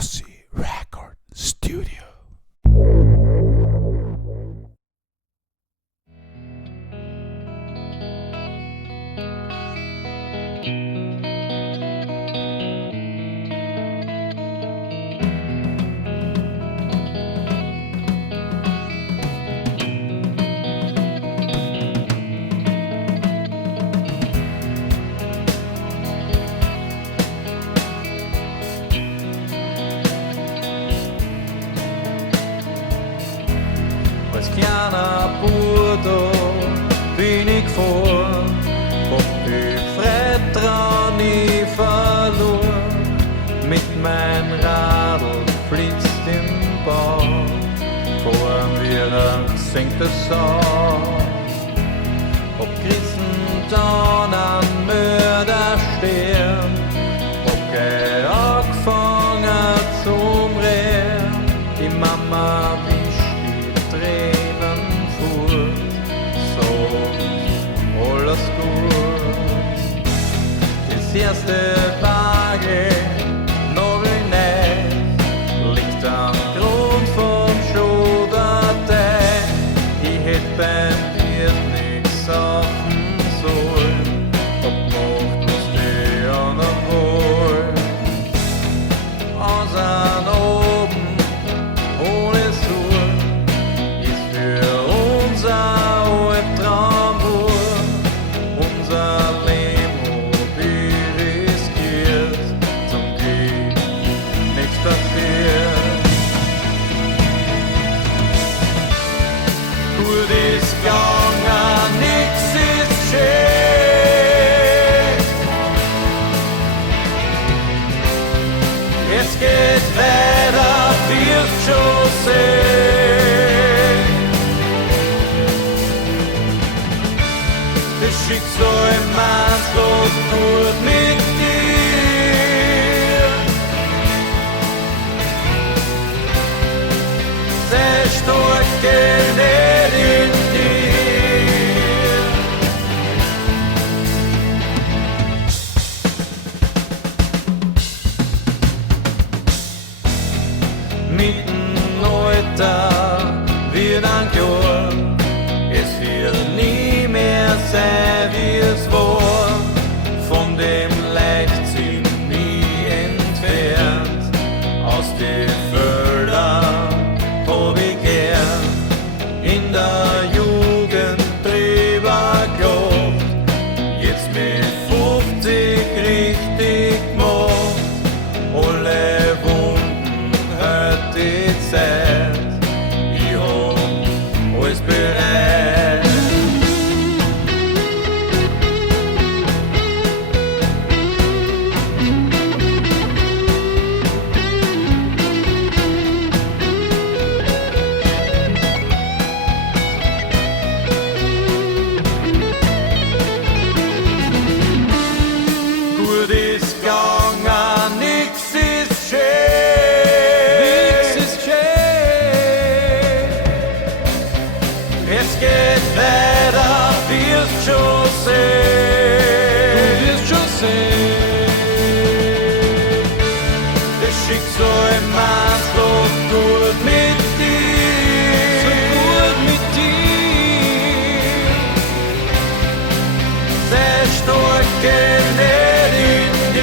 Glossy Record Studio. Als kleiner Bruder bin ich vor, hab die Freude nie verloren. Mit mein Radl flitzt im Bau, fahren wir dann singt es auf. Hab gerissen dann an Mörder stehen, hab gleich angefangen zum Rennen. Die Mama Tränen furt, so alles gut. Das erste Waage, noch nicht, liegt am Grund vom Schoderteig. Ich hätt beim Wirt nix saufen sollen, hab gemacht, was die anderen wollen. Außer oben, ohne Suche, gut ist gegangen, nix ist schön. Es geht weiter, wirst schon sehen. Das Schicksal meint's los gut mit dir. Sehr stark genährt in dir. Mitten Alter wird ein Jahr, es wird nie mehr sein, wie es war. Von dem Leichtsinn nie entfernt, aus den Feldern hab ich gern in der Jugend drüber gehabt, jetzt mit 50 richtig gemacht. Alle Wunden hört die Zeit, ich hab alles bereit. Gut ist gegangen, nix ist schön. Nix ist schön. Es geht weiter, wirst schon sehen. Du wirst schon sehen. Das Schicksal meint's doch gut mit dir. So gut mit dir. Sehr stark genährt in dir.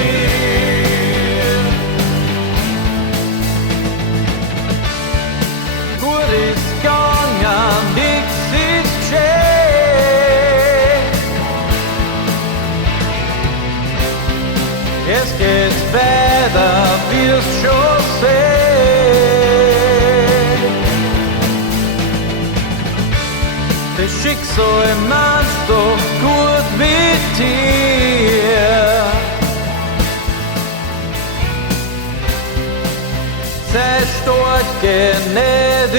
Gut ist gegangen, nix ist schön. Es geht weiter, wirst schon sehen. Das Schicksal meint's doch gut mit dir. Sei stark genährt